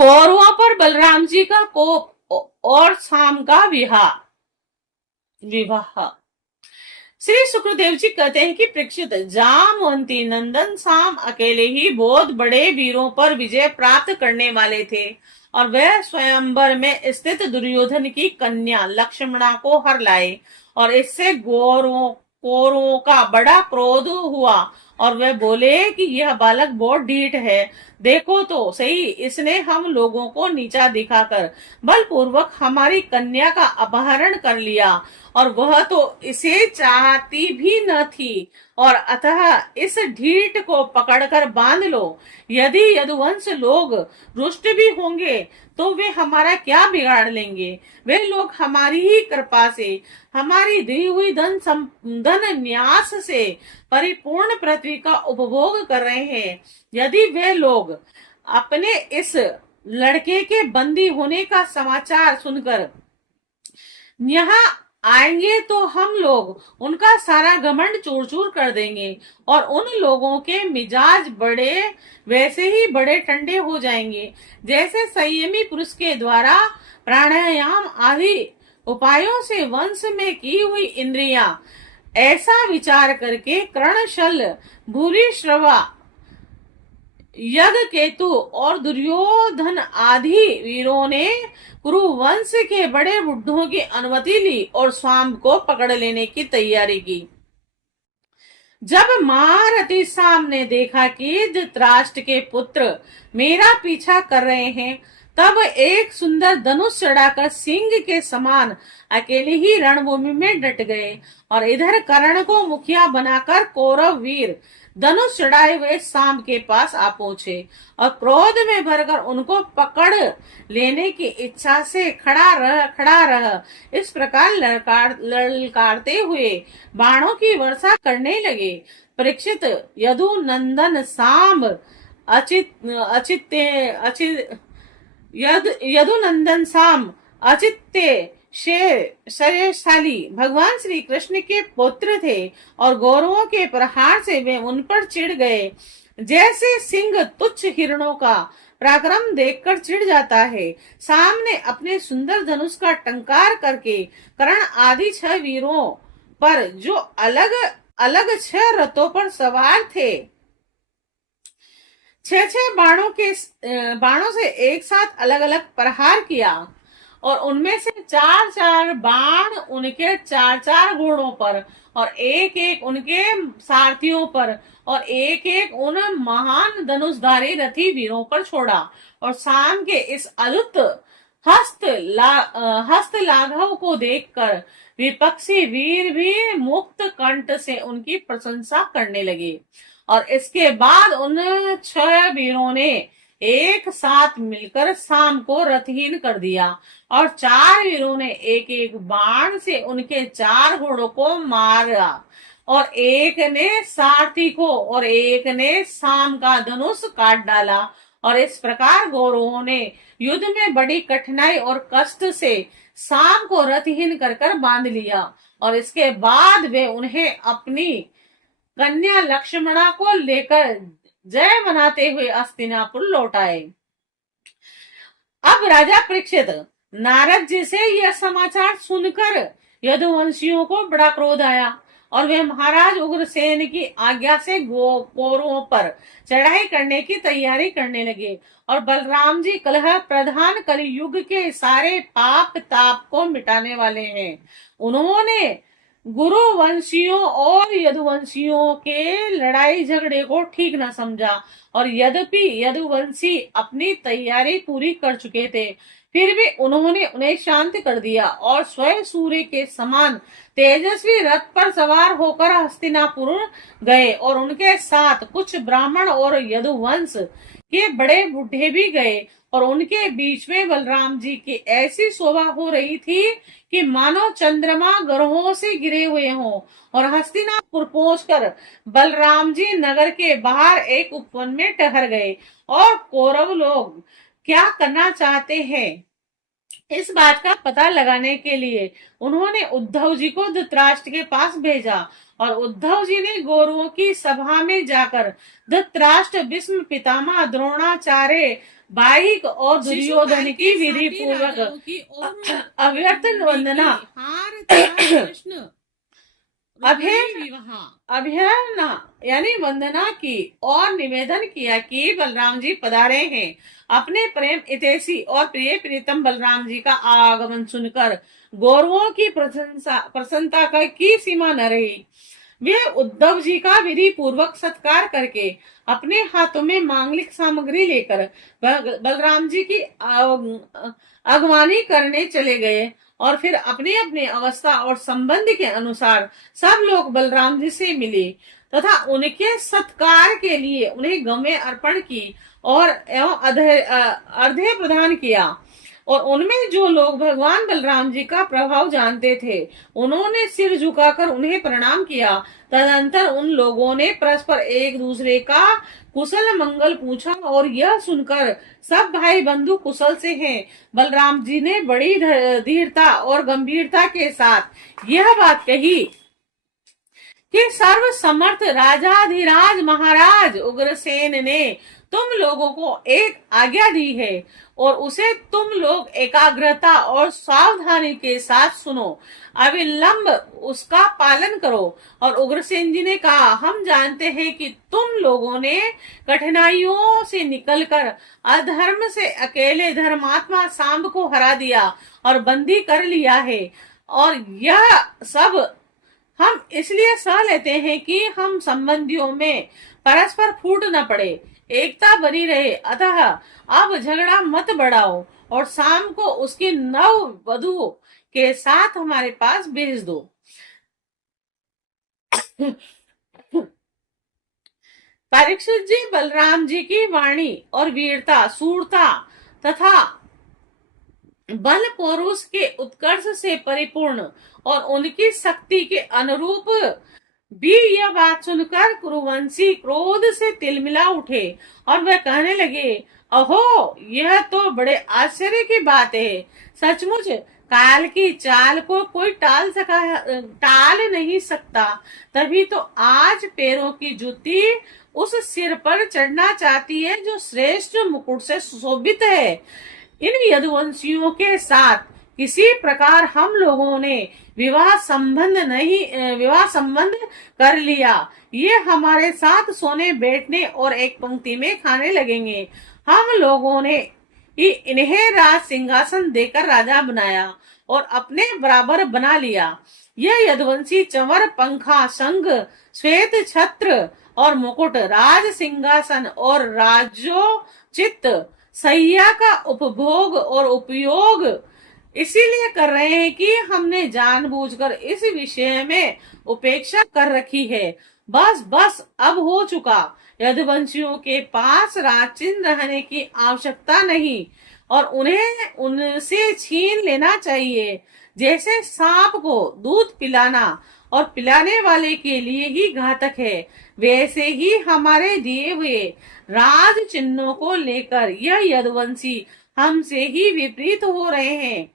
कौरवों पर बलराम जी का कोप और शाम का विवाह। श्री सुखदेव जी कहते हैं कि परीक्षित, जामवंती नंदन साम अकेले ही बहुत बड़े वीरों पर विजय प्राप्त करने वाले थे, और वह स्वयंवर में स्थित दुर्योधन की कन्या लक्ष्मणा को हर लाए, और इससे गौरवों कौरवों का बड़ा क्रोध हुआ, और वे बोले कि यह बालक बहुत ढीठ है। देखो तो सही, इसने हम लोगों को नीचा दिखाकर बलपूर्वक हमारी कन्या का अपहरण कर लिया, और वह तो इसे चाहती भी न थी। और अतः इस ढीठ को पकड़कर बांध लो। यदि यदुवंश लोग रुष्ट भी होंगे तो वे हमारा क्या बिगाड़ लेंगे। वे लोग हमारी ही कृपा से, हमारी दी हुई धन न्यास से परिपूर्ण पृथ्वी का उपभोग कर रहे हैं। यदि वे लोग अपने इस लड़के के बंदी होने का समाचार सुनकर यहाँ आएंगे तो हम लोग उनका सारा घमंड चूर चूर कर देंगे, और उन लोगों के मिजाज बड़े वैसे ही बड़े ठंडे हो जाएंगे जैसे संयमी पुरुष के द्वारा प्राणायाम आदि उपायों से वंश में की हुई इंद्रियां। ऐसा विचार करके कर्णशल, भूरिश्रवा, यद केतु और दुर्योधन आदि वीरों ने कुरुवंश के बड़े बुड्ढों की अनुमति ली और स्वाम को पकड़ लेने की तैयारी की। जब महारथी साम ने देखा कि धृतराष्ट्र के पुत्र मेरा पीछा कर रहे हैं, तब एक सुंदर धनुष चढ़ाकर सिंह के समान अकेले ही रणभूमि में डट गए, और इधर कर्ण को मुखिया बनाकर कौरव वीर धनुष चढ़ाए हुए शाम के पास आ पहुंचे, और क्रोध में भरकर उनको पकड़ लेने की इच्छा से खड़ा रह इस प्रकार ललकारते हुए बाणों की वर्षा करने लगे। परीक्षित, यदु नंदन साम यदुनंदन साम अचित्य शैलशाली भगवान श्री कृष्ण के पुत्र थे, और गौरवों के प्रहार से वे उन पर चिढ़ गए, जैसे सिंह तुच्छ हिरणों का पराक्रम देखकर चिढ़ जाता है। साम ने अपने सुंदर धनुष का टंकार करके कर्ण आदि 6 वीरों पर, जो अलग अलग 6 रथों पर सवार थे, 6 बाणों से एक साथ अलग अलग प्रहार किया, और उनमें से 4 बाण उनके 4 घोड़ों पर, और एक उनके सारथियों पर, और एक उन महान धनुषधारी रथी वीरों पर छोड़ा। और शाम के इस अद्भुत हस्त लाघव को देखकर विपक्षी वीर भी मुक्त कंठ से उनकी प्रशंसा करने लगे। और इसके बाद उन 6 वीरों ने एक साथ मिलकर शाम को रथहीन कर दिया, और 4 वीरों ने एक बाण से उनके 4 घोड़ों को मारा, और एक ने सारथी को, और एक ने शाम का धनुष काट डाला। और इस प्रकार गौरवों ने युद्ध में बड़ी कठिनाई और कष्ट से शाम को रथहीन कर बांध लिया, और इसके बाद वे उन्हें अपनी कन्या लक्ष्मणा को लेकर जय मनाते हुए हस्तिनापुर लौट आए। अब राजा परीक्षित, नारद जी से यह समाचार सुनकर यदुवंशियों को बड़ा क्रोध आया, और वे महाराज उग्रसेन की आज्ञा से कौरवों पर चढ़ाई करने की तैयारी करने लगे। और बलराम जी कलह प्रधान कलयुग के सारे पाप ताप को मिटाने वाले हैं। उन्होंने गुरुवंशियों और यदुवंशियों के लड़ाई झगड़े को ठीक न समझा, और यद्यपि यदुवंशी अपनी तैयारी पूरी कर चुके थे, फिर भी उन्होंने उन्हें शांत कर दिया, और स्वयं सूर्य के समान तेजस्वी रथ पर सवार होकर हस्तिनापुर गए, और उनके साथ कुछ ब्राह्मण और यदुवंश के बड़े बूढ़े भी गए। और उनके बीच में बलराम जी की ऐसी शोभा हो रही थी कि मानो चंद्रमा ग्रहों से गिरे हुए हों। और हस्तिनापुर पहुंचकर बलराम जी नगर के बाहर एक उपवन में ठहर गए, और कौरव लोग क्या करना चाहते हैं इस बात का पता लगाने के लिए उन्होंने उद्धव जी को धृतराष्ट्र के पास भेजा और उद्धव जी ने गौरवों की सभा में जाकर धृतराष्ट्र, भीष्म पितामह, द्रोणाचार्य, बाईक और दुर्योधन की विधि पूर्वक अव्यर्थ वंदना अभ्यर्ना यानी वंदना की और निवेदन किया कि बलराम जी पधारे हैं। अपने प्रेम हितैषी और प्रिय प्रीतम बलराम जी का आगमन सुनकर गौरवों की प्रसन्नता की सीमा न रही। वे उद्धव जी का विधि पूर्वक सत्कार करके अपने हाथों में मांगलिक सामग्री लेकर बलराम जी की अगवानी करने चले गए और फिर अपने अपने अवस्था और संबंध के अनुसार सब लोग बलराम जी से मिले तथा उनके सत्कार के लिए उन्हें गवें अर्पण की और एवं अर्घ्य प्रदान किया। और उनमें जो लोग भगवान बलराम जी का प्रभाव जानते थे उन्होंने सिर झुकाकर उन्हें प्रणाम किया। तदंतर उन लोगों ने परस्पर एक दूसरे का कुशल मंगल पूछा और यह सुनकर सब भाई बंधु कुशल से हैं। बलराम जी ने बड़ी धीरता और गंभीरता के साथ यह बात कही कि सर्व समर्थ राजाधिराज महाराज उग्रसेन ने तुम लोगों को एक आज्ञा दी है और उसे तुम लोग एकाग्रता और सावधानी के साथ सुनो, अविलंब उसका पालन करो। और उग्रसेन जी ने कहा, हम जानते हैं कि तुम लोगों ने कठिनाइयों से निकलकर अधर्म से अकेले धर्मात्मा सांब को हरा दिया और बंदी कर लिया है, और यह सब हम इसलिए सह लेते हैं कि हम संबंधियों में परस्पर फूट न पड़े, एकता बनी रहे। अतः अब झगड़ा मत बढ़ाओ और शाम को उसकी नव वधु के साथ हमारे पास भेज दो। परीक्षित जी बलराम जी की वाणी और वीरता, सूरता तथा बल पौरुष के उत्कर्ष से परिपूर्ण और उनकी शक्ति के अनुरूप भी यह बात सुनकर कुरुवंशी क्रोध से तिलमिला उठे और वह कहने लगे, अहो यह तो बड़े आश्चर्य की बात है। सचमुच काल की चाल को कोई टाल नहीं सकता। तभी तो आज पैरों की जुती उस सिर पर चढ़ना चाहती है जो श्रेष्ठ मुकुट से सुशोभित है। इन यदुवंशियों के साथ किसी प्रकार हम लोगों ने विवाह संबंध कर लिया। ये हमारे साथ सोने बैठने और एक पंक्ति में खाने लगेंगे। हम लोगों ने इन्हें राज सिंहासन देकर राजा बनाया और अपने बराबर बना लिया। यह यदुवंशी चंवर, पंखा, संग, श्वेत छत्र और मुकुट, राज सिंहासन और राजोचित सैया का उपभोग और उपयोग इसीलिए कर रहे हैं कि हमने जानबूझकर इस विषय में उपेक्षा कर रखी है। बस अब हो चुका। यदुवंशियों के पास राजचिन्ह रहने की आवश्यकता नहीं और उन्हें उनसे छीन लेना चाहिए। जैसे सांप को दूध पिलाना और पिलाने वाले के लिए ही घातक है, वैसे ही हमारे दिए हुए राज चिन्हों को लेकर यह यदुवंशी हमसे ही विपरीत हो रहे हैं।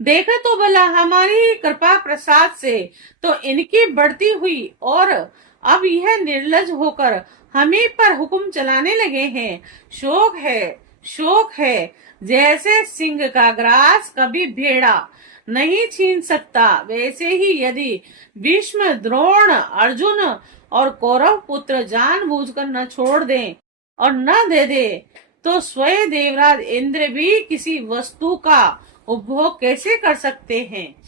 देखो तो भला हमारी कृपा प्रसाद से तो इनकी बढ़ती हुई और अब यह निर्लज होकर हमें पर हुक्म चलाने लगे हैं। शोक है। जैसे सिंह का ग्रास कभी भेड़ा नहीं छीन सकता, वैसे ही यदि भीष्म, द्रोण, अर्जुन और कौरव पुत्र जानबूझकर न छोड़ दें और न दे दे तो स्वयं देवराज इंद्र भी किसी वस्तु का उपभोग कैसे कर सकते हैं।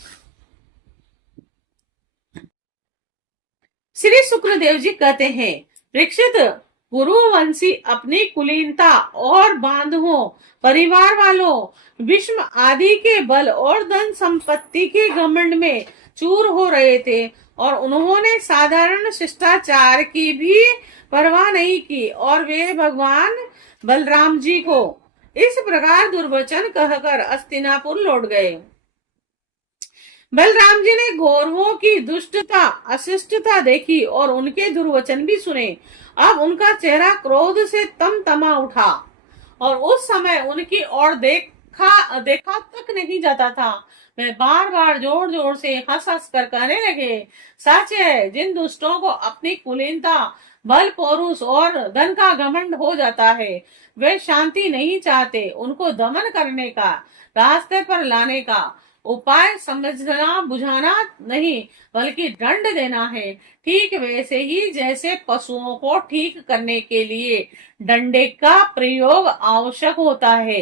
श्री शुक्रदेव जी कहते हैं, परीक्षित, कुरुवंशी अपनी कुलीनता और बांधवों, परिवार वालों, भीष्म आदि के बल और धन संपत्ति के घमंड में चूर हो रहे थे और उन्होंने साधारण शिष्टाचार की भी परवाह नहीं की और वे भगवान बलराम जी को इस प्रकार दुर्वचन कहकर अस्तिनापुर लौट गए। बलराम जी ने गौरवों की दुष्टता, अशिष्टता देखी और उनके दुर्वचन भी सुने। अब उनका चेहरा क्रोध से तमतमा उठा और उस समय उनकी ओर देख देखा तक नहीं जाता था। वे बार बार जोर जोर से हंस हंस कर कहने लगे, सच है, जिन दुष्टों को अपनी कुलीनता, बल, पौरुष और धन का घमंड हो जाता है, वे शांति नहीं चाहते। उनको दमन करने का, रास्ते पर लाने का उपाय समझना बुझाना नहीं, बल्कि दंड देना है। ठीक वैसे ही जैसे पशुओं को ठीक करने के लिए डंडे का प्रयोग आवश्यक होता है।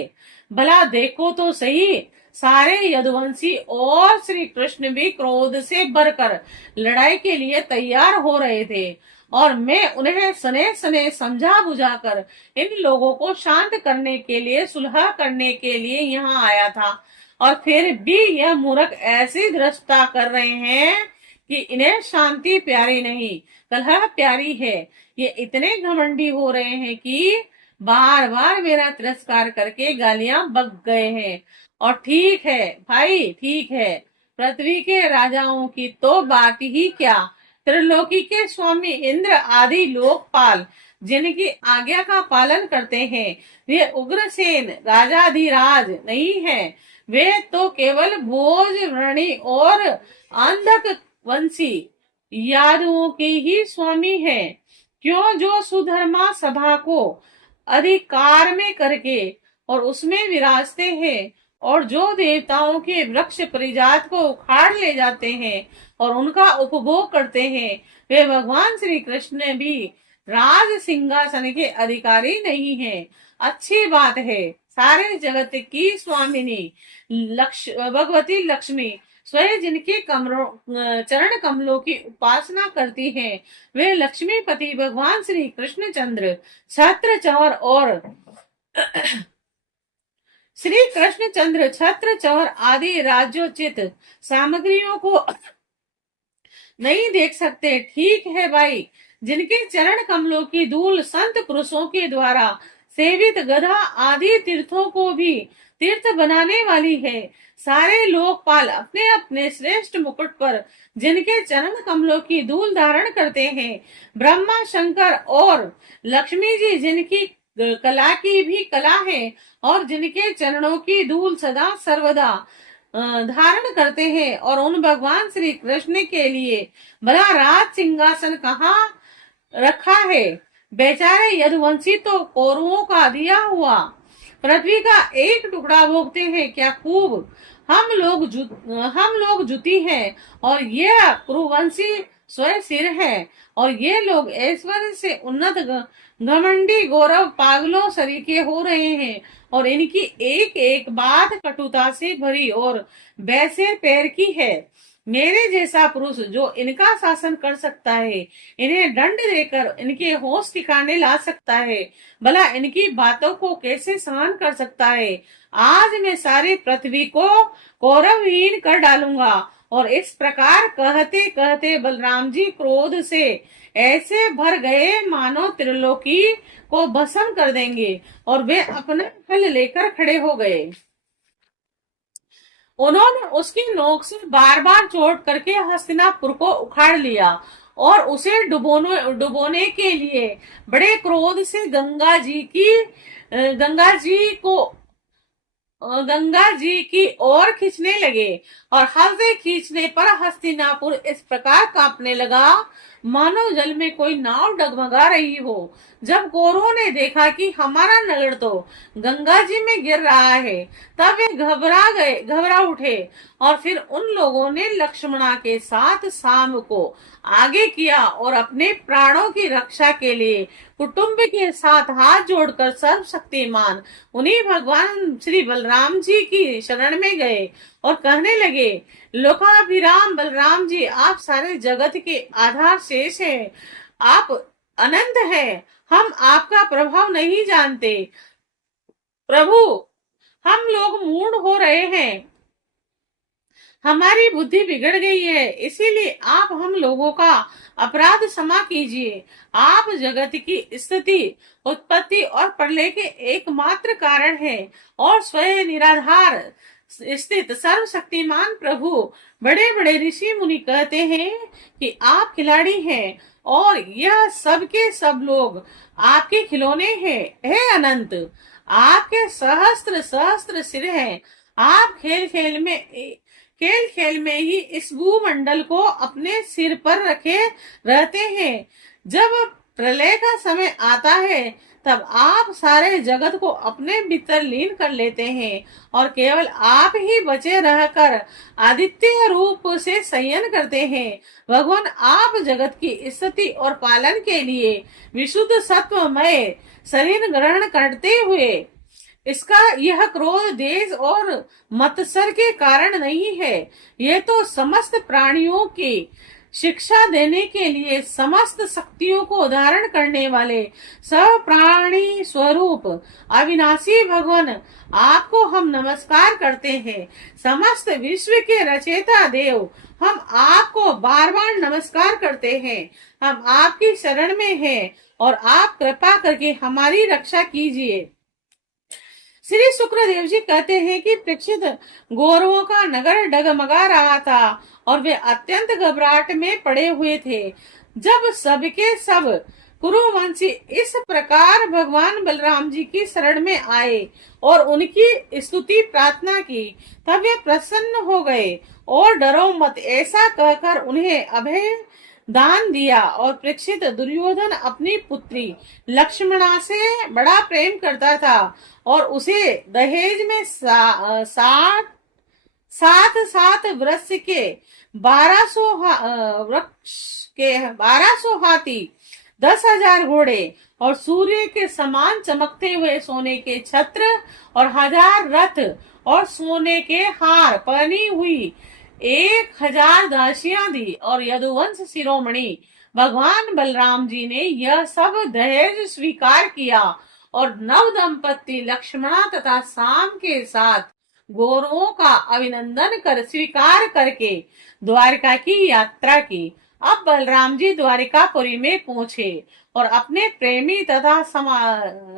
भला देखो तो सही, सारे यदुवंशी और श्री कृष्ण भी क्रोध से भरकर लड़ाई के लिए तैयार हो रहे थे, और मैं उन्हें सने सने समझा बुझाकर इन लोगों को शांत करने के लिए, सुलह करने के लिए यहाँ आया था। और फिर भी यह मूर्ख ऐसी दृष्टता कर रहे हैं कि इन्हें शांति प्यारी नहीं, कलह प्यारी है। ये इतने घमंडी हो रहे हैं कि बार बार मेरा तिरस्कार करके गालियां बक गए हैं। और ठीक है भाई, ठीक है, पृथ्वी के राजाओं की तो बात ही क्या, त्रिलोकी के स्वामी इंद्र आदि लोकपाल जिनकी आज्ञा का पालन करते हैं, वे उग्रसेन राजाधिराज नहीं है। वे तो केवल भोज, व्रणी और अंधक वंशी यादवों के ही स्वामी हैं। क्यों, जो सुधर्मा सभा को अधिकार में करके और उसमें विराजते हैं, और जो देवताओं के वृक्ष परिजात को उखाड़ ले जाते हैं और उनका उपभोग करते हैं, वे भगवान श्री कृष्ण भी राज सिंहासन के अधिकारी नहीं हैं। अच्छी बात है, सारे जगत की स्वामिनी भगवती लक्ष्मी स्वयं जिनके चरण कमलों की उपासना करती हैं, वे लक्ष्मीपति भगवान श्री कृष्ण चंद्र, छत्र चौर और श्री कृष्ण चंद्र छत्र चौर आदि राज्योचित सामग्रियों को नहीं देख सकते। ठीक है भाई, जिनके चरण कमलों की धूल संत पुरुषों के द्वारा सेवित गधा आदि तीर्थों को भी तीर्थ बनाने वाली है। सारे लोकपाल अपने अपने श्रेष्ठ मुकुट पर जिनके चरण कमलों की धूल धारण करते हैं, ब्रह्मा, शंकर और लक्ष्मी जी जिनकी कला की भी कला है और जिनके चरणों की धूल सदा सर्वदा धारण करते हैं, और उन भगवान श्री कृष्ण के लिए भला राज सिंहासन कहाँ रखा है। बेचारे यदुवंशी तो कौरवों का दिया हुआ पृथ्वी का एक टुकड़ा भोगते हैं। क्या खूब हम लोग जुती हैं, और ये कुरुवंशी स्वयं सिर है, और ये लोग ऐश्वर्य से उन्नत घमंडी गौरव पागलों सरीके हो रहे हैं, और इनकी एक एक बात कटुता से भरी और वैसे पैर की है। मेरे जैसा पुरुष जो इनका शासन कर सकता है, इन्हें दंड देकर इनके होश ठिकाने ला सकता है, भला इनकी बातों को कैसे सहन कर सकता है। आज मैं सारी पृथ्वी को कौरवहीन कर डालूंगा। और इस प्रकार कहते कहते बलराम जी क्रोध से ऐसे भर गए मानो त्रिलोकी को भस्म कर देंगे, और वे अपना फल लेकर खड़े हो गए। उन्होंने उसकी नोक से बार बार चोट करके हस्तिनापुर को उखाड़ लिया, और उसे डुबोने के लिए बड़े क्रोध से गंगा जी की ओर खींचने लगे, और हल्के खींचने पर हस्तिनापुर इस प्रकार कांपने लगा मानो जल में कोई नाव डगमगा रही हो। जब कौरवों ने देखा कि हमारा नगर तो गंगा जी में गिर रहा है, तब वे घबरा उठे, और फिर उन लोगों ने लक्ष्मणा के साथ शाम को आगे किया, और अपने प्राणों की रक्षा के लिए कुटुंब के साथ हाथ जोड़कर सर्वशक्तिमान उन्हीं भगवान श्री बलराम जी की शरण में गए, और कहने लगे, लोकाभिराम बलराम जी, आप सारे जगत के आधार शेष हैं, आप अनंत हैं, हम आपका प्रभाव नहीं जानते। प्रभु, हम लोग मूढ़ हो रहे हैं, हमारी बुद्धि बिगड़ गई है, इसीलिए आप हम लोगों का अपराध क्षमा कीजिए। आप जगत की स्थिति, उत्पत्ति और प्रलय के एकमात्र कारण हैं, और स्वयं निराधार स्थित सर्वशक्तिमान प्रभु। बड़े बड़े ऋषि मुनि कहते हैं कि आप खिलाड़ी हैं, और यह सब के सब लोग आपके खिलौने हैं। हे अनंत, आपके सहस्त्र सहस्त्र सिर हैं। आप खेल खेल में ही इस भूमंडल को अपने सिर पर रखे रहते हैं। जब प्रलय का समय आता है तब आप सारे जगत को अपने भीतर लीन कर लेते हैं और केवल आप ही बचे रहकर आदित्य रूप से संयन करते हैं। भगवान, आप जगत की स्थिति और पालन के लिए विशुद्ध सत्वमय शरीर ग्रहण करते हुए इसका यह क्रोध देश और मत्सर के कारण नहीं है। यह तो समस्त प्राणियों की शिक्षा देने के लिए समस्त शक्तियों को धारण करने वाले सब प्राणी स्वरूप अविनाशी भगवान, आपको हम नमस्कार करते हैं। समस्त विश्व के रचयिता देव, हम आपको बार बार नमस्कार करते हैं। हम आपकी शरण में हैं और आप कृपा करके हमारी रक्षा कीजिए। श्री शुक्रदेव जी कहते हैं कि परीक्षित, गौरवों का नगर डगमगा रहा था और वे अत्यंत घबराहट में पड़े हुए थे। जब सबके सब कुरुवंशी इस प्रकार भगवान बलराम जी की शरण में आए और उनकी स्तुति प्रार्थना की, तब वे प्रसन्न हो गए और डरो मत ऐसा कहकर उन्हें अभय दान दिया। और परीक्षित, दुर्योधन अपनी पुत्री लक्ष्मणा से बड़ा प्रेम करता था और उसे दहेज में सात सात वृक्ष के 1200 हाथी, 10,000 घोड़े और सूर्य के समान चमकते हुए सोने के छत्र और 1000 रथ और सोने के हार पहनी हुई 1000 दासियां दी। और यदुवंश शिरोमणि भगवान बलराम जी ने यह सब दहेज स्वीकार किया और नव दंपति लक्ष्मणा तथा शाम के साथ गौरवों का अभिनंदन कर स्वीकार करके द्वारका की यात्रा की। अब बलराम जी द्वारिकापुरी में पहुंचे और अपने प्रेमी तथा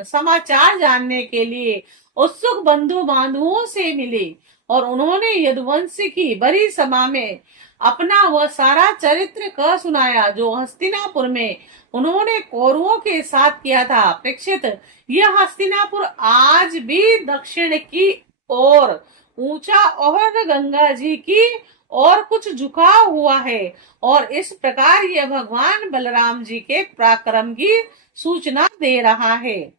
समाचार जानने के लिए उत्सुक बंधु बांधुओं से मिले और उन्होंने यदुवंश की बड़ी सभा में अपना वह सारा चरित्र कह सुनाया जो हस्तिनापुर में उन्होंने कौरवों के साथ किया था। परीक्षित, यह हस्तिनापुर आज भी दक्षिण की ओर ऊंचा और गंगा जी की और कुछ झुका हुआ है और इस प्रकार यह भगवान बलराम जी के पराक्रम की सूचना दे रहा है।